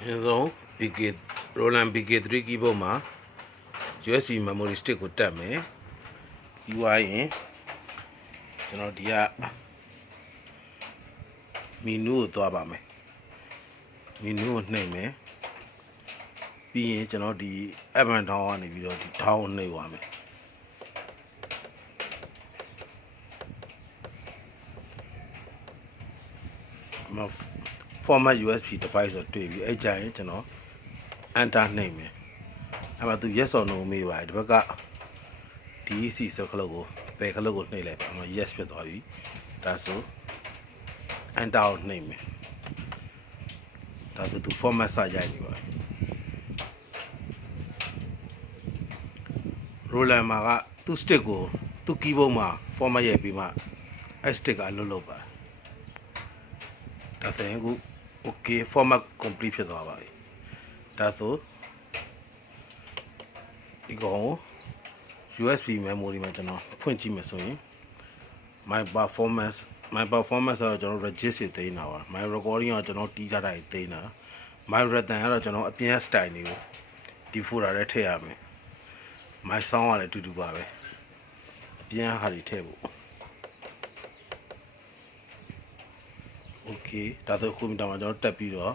So, BK Roland BK3 keyboard ma USB memory stick ko tatမယ်ပြီးွားရင်ကျွန်တော်ဒီကမီနူးကိုသွားပါမယ်မီနူးကိုနှိပ်မယ်ပြီးရင်ကျွန်တော်ဒီ up and down ကနေပြီးတော့ဒီ down ကိုနှိပ်သွားမယ်format USB device ကိုတွေ့ပြီးအဲ့ကြရင်ကျွန်တော် enter နှိပ်မယ်အဲ့မှာသူ yes or no မေးပါတယ်ဒီဘက်က DEC ဆိုခလုတ်ကိုဘယ်ခလုတ်ကိုနှိပ်လိုက်ပါအမ yes ဖြစ်သွားပြီဒါဆို enter ကိုနှိပ်မယ်ဒါဆိုသူ format စရိုက်နေပါပြီ Roland မှာကသူ stick ကိုသူ keyboard မှာ format ရိုက်ပြီးမှအဲ့ stick ကအလွတ်လုပ်ပါတယ်ဒါဆိုရင်ခု okay format complete ဖြစ်သွားပါပြီဒါဆိုဒီကောင် USB memory မှာကျွန်တော်ဖွင့်ကြည့်မယ်ဆိုရင် my performance ဆိုတော့ကျွန်တော် register သိမ်းတာပါ my recording ကကျွန်တော်တီးထားတာသိမ်းတာ my written ကတော့ကျွန်တော်အပြင် style တွေကိုဒီ folder ထဲထည့်ရမယ် my sound ကလည်းအတူတူပါပဲအပြင်ဟာတွေထည့်ဖို့ okay ဒါဆိုကွန်ပျူတာမှာကျွန်တော်တက်ပြီးတော့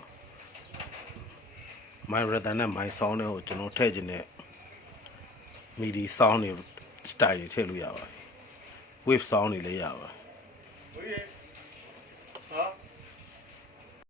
my written နဲ့ my sound တွေကိုကျွန်တော်ထည့်ခြင်းနဲ့ MIDI sound တွေ style တွေထည့်လို့ရပါတယ် wave sound တွေလည်းရပါတယ်